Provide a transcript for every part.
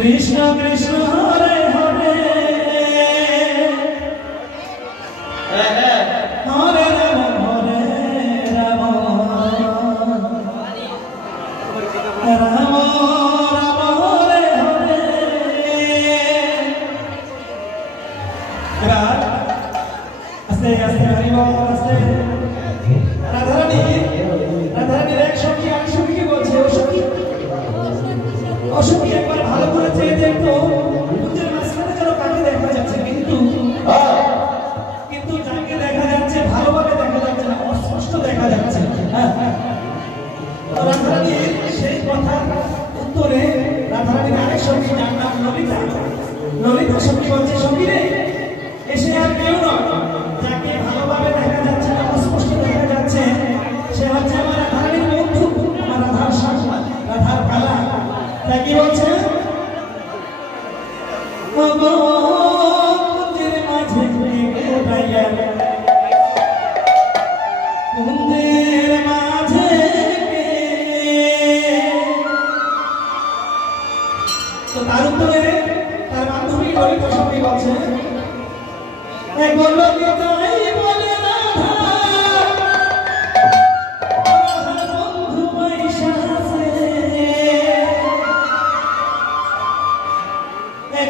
কৃষ্ণ কৃষ্ণ হরে হরে হরে রাম রাম রাম হরে হরে। এবার আস্তে আস্তে হরি বল আস্তে। রাধারানীর এক সখী আর সখীকে বলছে, ও সখী একবার ভালো করে চেয়ে দেখতো কুঞ্জের মাঝখানে যেন কাকে দেখা যাচ্ছে, কিন্তু যাকে দেখা যাচ্ছে ভালোভাবে দেখা যাচ্ছে না, অস্পষ্ট দেখা যাচ্ছে। রাধারানীর সেই কথার উত্তরে রাধারানীর আরেক সখী, যার নাম ললিতা, সখী বলছে, সখী রে, এসে আর কেউ নয়, যাকে ভালোভাবে দেখা যাচ্ছে না, অস্পষ্ট দেখা যাচ্ছে, সে হচ্ছে আমার রাধারানীর বন্ধু, আমার রাধার শাখা, রাধার কালা। তাই কি বলছে, কুঞ্জের মাঝে কুঞ্জের মাঝে তো তার উত্তরে তার বান্ধবী ললিতা সখী বলছে, বললো তাই বলে রাধা বন্ধু পয়সা আছে,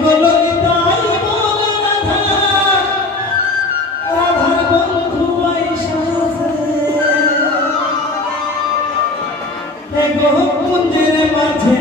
বললো তাই বলে রাধা রাধার বন্ধু পয়সা আছে, কুঞ্জের মাঝে